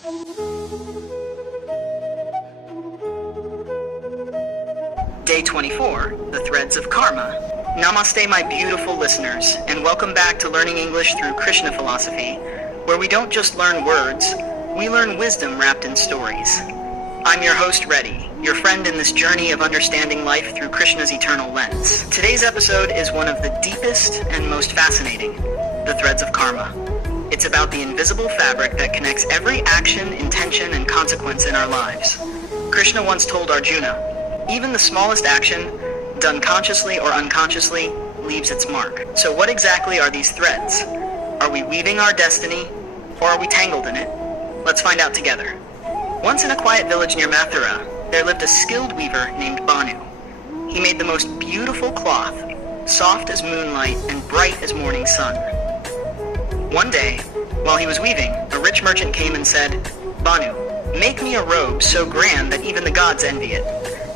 Day 24, The Threads of Karma. Namaste, my beautiful listeners, and welcome back to Learning English through Krishna Philosophy, where we don't just learn words, we learn wisdom wrapped in stories. I'm your host, Reddy, your friend in this journey of understanding life through Krishna's eternal lens. Today's episode is one of the deepest and most fascinating, The Threads of Karma. It's about the invisible fabric that connects every action, intention, and consequence in our lives. Krishna once told Arjuna, even the smallest action, done consciously or unconsciously, leaves its mark. So what exactly are these threads? Are we weaving our destiny, or are we tangled in it? Let's find out together. Once in a quiet village near Mathura, there lived a skilled weaver named Bhanu. He made the most beautiful cloth, soft as moonlight and bright as morning sun. One day, while he was weaving, a rich merchant came and said, "Bhanu, make me a robe so grand that even the gods envy it."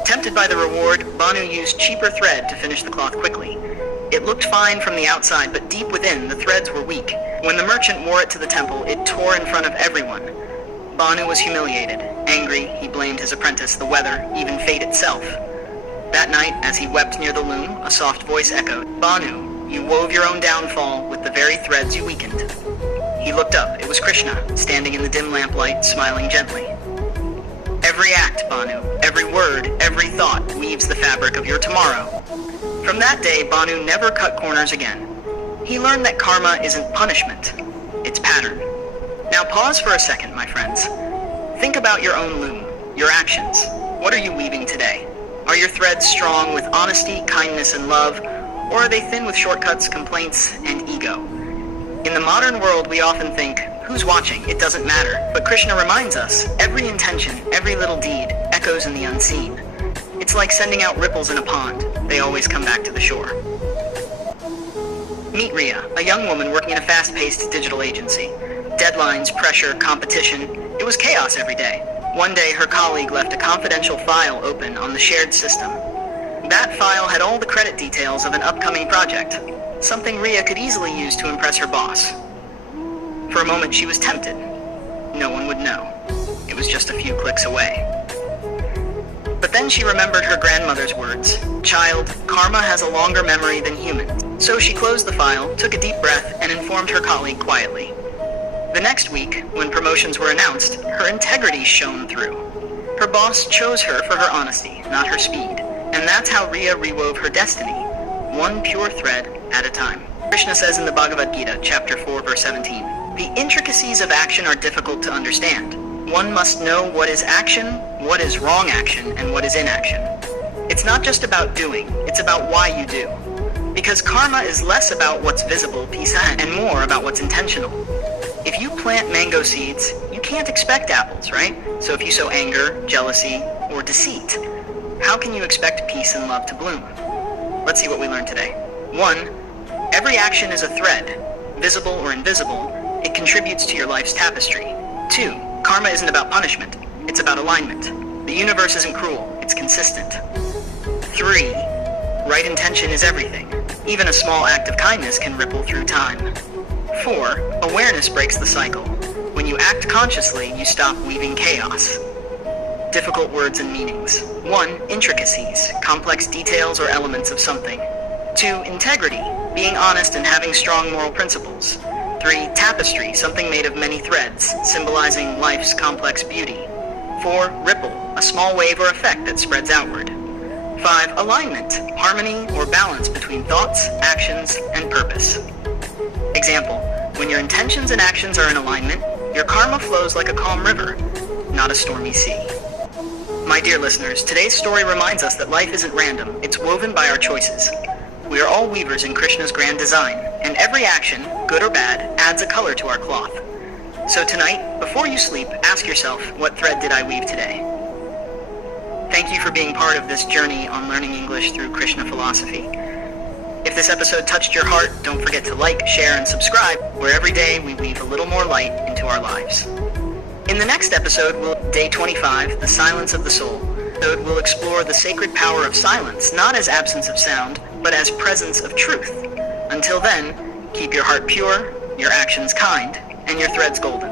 Tempted by the reward, Bhanu used cheaper thread to finish the cloth quickly. It looked fine from the outside, but deep within, the threads were weak. When the merchant wore it to the temple, it tore in front of everyone. Bhanu was humiliated. Angry, he blamed his apprentice, the weather, even fate itself. That night, as he wept near the loom, a soft voice echoed, "Bhanu, you wove your own downfall with the very threads you weakened." He looked up. It was Krishna, standing in the dim lamplight, smiling gently. "Every act, Bhanu, every word, every thought weaves the fabric of your tomorrow." From that day, Bhanu never cut corners again. He learned that karma isn't punishment, it's pattern. Now pause for a second, my friends. Think about your own loom, your actions. What are you weaving today? Are your threads strong with honesty, kindness, and love, or are they thin with shortcuts, complaints, and ego? In the modern world, we often think, who's watching? It doesn't matter. But Krishna reminds us, every intention, every little deed, echoes in the unseen. It's like sending out ripples in a pond. They always come back to the shore. Meet Riya, a young woman working in a fast-paced digital agency. Deadlines, pressure, competition. It was chaos every day. One day, her colleague left a confidential file open on the shared system. That file had all the credit details of an upcoming project, something Riya could easily use to impress her boss. For a moment, she was tempted. No one would know. It was just a few clicks away. But then she remembered her grandmother's words, "Child, karma has a longer memory than humans." So she closed the file, took a deep breath, and informed her colleague quietly. The next week, when promotions were announced, her integrity shone through. Her boss chose her for her honesty, not her speed. And that's how Riya rewove her destiny, one pure thread at a time. Krishna says in the Bhagavad Gita, chapter 4, verse 17, "The intricacies of action are difficult to understand. One must know what is action, what is wrong action, and what is inaction." It's not just about doing, it's about why you do. Because karma is less about what's visible, pisa, and more about what's intentional. If you plant mango seeds, you can't expect apples, right? So if you sow anger, jealousy, or deceit, how can you expect peace and love to bloom? Let's see what we learned today. 1. Every action is a thread. Visible or invisible, it contributes to your life's tapestry. 2. Karma isn't about punishment, it's about alignment. The universe isn't cruel, it's consistent. 3. Right intention is everything. Even a small act of kindness can ripple through time. 4. Awareness breaks the cycle. When you act consciously, you stop weaving chaos. Difficult words and meanings. 1. Intricacies, complex details or elements of something. 2. Integrity, being honest and having strong moral principles. 3. Tapestry, something made of many threads, symbolizing life's complex beauty. 4. Ripple, a small wave or effect that spreads outward. 5. Alignment, harmony or balance between thoughts, actions, and purpose. Example, when your intentions and actions are in alignment, your karma flows like a calm river, not a stormy sea. My dear listeners, today's story reminds us that life isn't random, it's woven by our choices. We are all weavers in Krishna's grand design, and every action, good or bad, adds a color to our cloth. So tonight, before you sleep, ask yourself, what thread did I weave today? Thank you for being part of this journey on learning English through Krishna Philosophy. If this episode touched your heart, don't forget to like, share, and subscribe, where every day we weave a little more light into our lives. In the next episode, Day 25, The Silence of the Soul. We'll explore the sacred power of silence, not as absence of sound, but as presence of truth. Until then, keep your heart pure, your actions kind, and your threads golden.